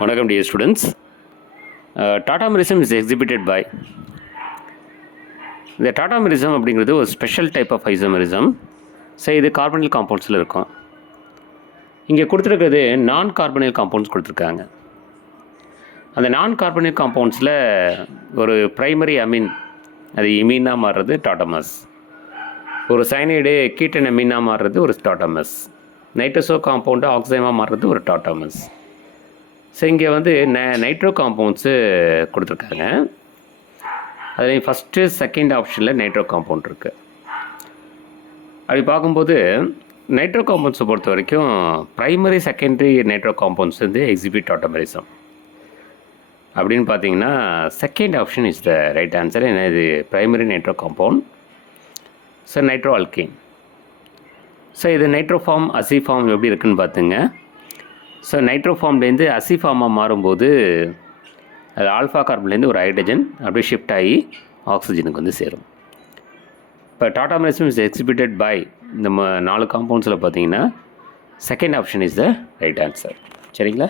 வணக்கம் dear students. Tautomerism is exhibited by இந்த tautomerism அப்படிங்கிறது ஒரு special type of isomerism. So இது கார்பனில் காம்பவுண்ட்ஸில் இருக்கும். இங்கே கொடுத்துருக்கிறது நான் கார்பனில் காம்பவுண்ட்ஸ் கொடுத்துருக்காங்க. அந்த நான் கார்பனில் காம்பவுண்ட்ஸில் ஒரு ப்ரைமரி அமீன் அது இமீனாக மாறுறது டாட்டமஸ், ஒரு சைனைடு கீட்டன் அமீனாக மாறுறது ஒரு டாட்டமஸ், நைட்ரஸோ காம்பவுண்டு ஆக்சைமாக மாறுறது ஒரு டாட்டமஸ். ஸோ இங்கே வந்து நைட்ரோ காம்பவுண்ட்ஸு கொடுத்துருக்காங்க. அதில் ஃபஸ்ட்டு செகண்ட் ஆப்ஷனில் நைட்ரோ காம்பவுண்ட் இருக்குது. அப்படி பார்க்கும்போது நைட்ரோ காம்பவுண்ட்ஸை பொறுத்த வரைக்கும் ப்ரைமரி செகண்டரி நைட்ரோ காம்பவுண்ட்ஸ் வந்து எக்ஸிபிட் டாட்டமரிசம் அப்படின்னு பார்த்தீங்கன்னா second option is the right answer. ஏன்னா இது primary nitro compound. So nitro alkane. So இது நைட்ரோ ஃபார்ம் அசி ஃபார்ம் எப்படி இருக்குதுன்னு பார்த்துங்க. ஸோ நைட்ரோ ஃபார்ம்லேருந்து அசி ஃபார்மாக மாறும்போது அது ஆல்ஃபா கார்பன்லேருந்து ஒரு ஹைட்ரஜன் அப்படியே ஷிஃப்ட் ஆகி ஆக்சிஜனுக்கு வந்து சேரும். இப்போ டாட்டாமெரிசம் இஸ் எக்ஸிபிட்டட் பை இந்த 4 காம்பவுண்ட்ஸில் பார்த்தீங்கன்னா second option is the right answer. சரிங்களா?